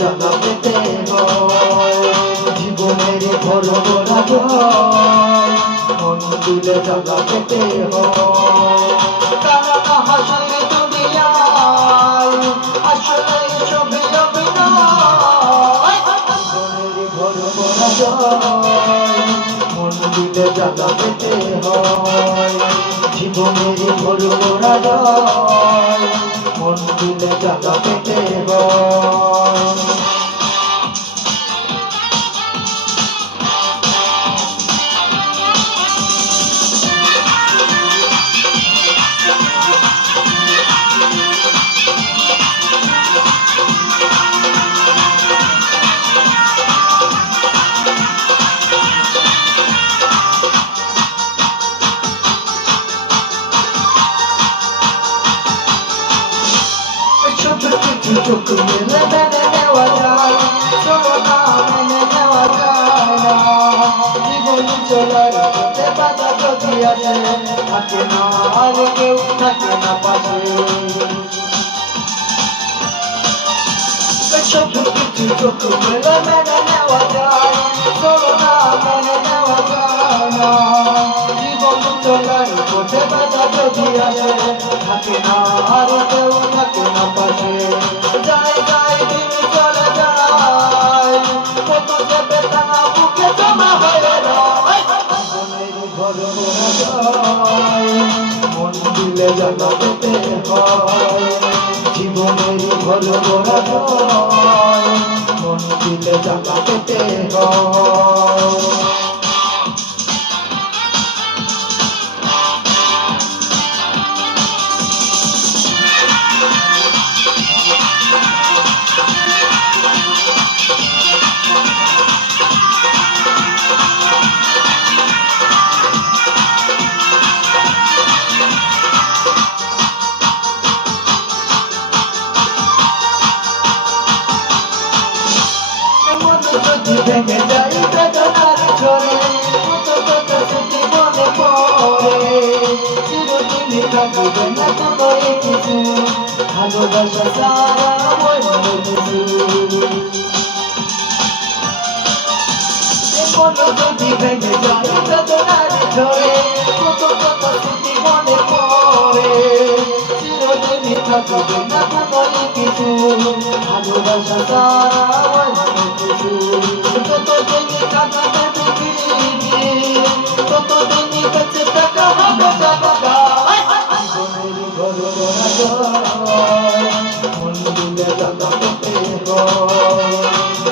জ্বালা পেতে হয় জীবনের ঘর ভরা জয় মন দিলে জ্বালা পেতে হয় কারণ হাসির দুনিয়ায় আসলে সবই অভিনয় জীবনের ঘর ভরা জয় মন দিলে জ্বালা পেতে হয় জীবনের ঘর ভরা জয় মন দিলে জ্বালা পেতে হয় চোখ মেলে মেনে নেওয়া যায় চলো না মেনে নেওয়া যায় না জীবন চলার পথে বাধা যদি আসে থাকে না আর কেউ থাকে না পাশে সব কিছু চোখ মেলে মেনে নেওয়া যায় চলো না মেনে নেওয়া যায় না জীবন চলার পথে বাধা যদি আসে থাকে না আর কেউ থাকে না পাশে যায় যায় দিন চলে যায় কত যে বেদনা বুকে জমা হয়ে যায় ঘর ভরা যায় মন দিলে জ্বালা পেতে হয় জীবনের ঘর ভরা যায় মন দিলে জ্বালা পেতে হয় যদি ভেঙে যাই বেদনার ঝরে কত কত স্মৃতি মনে পড়ে চিরদিনই থাকবে না কোনো কিছু ভালোবাসা ছাড়া অন্য কিছু মন যদি ভেঙে যাই বেদনার ঝরে কত কত স্মৃতি মনে পড়ে চিরদিনই থাকবে না কোনো কিছু ভালোবাসা ছাড়া অন্য কিছু ততদিনই কাটাতে পৃথিবী ততদিনই বেঁচে থাকা হবে জায়গা জীবনের ঘর ভরা জয় মন দিলে জ্বালা পেতে হয়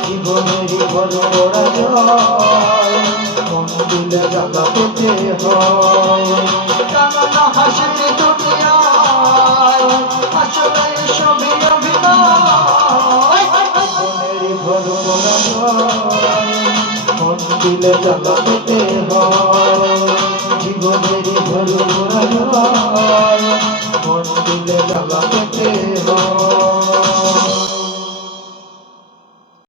জীবনের ঘর ভরা জয় মন দিলে জ্বালা পেতে হয় কারণ হাসির দুনিয়ায় আসলে সবই অভিনয় ঘর ভরা জয় মন দিলে জ্বালা পেতে হয় জীবনের ঘর ভরা জয় মন দিলে জ্বালা পেতে হয়।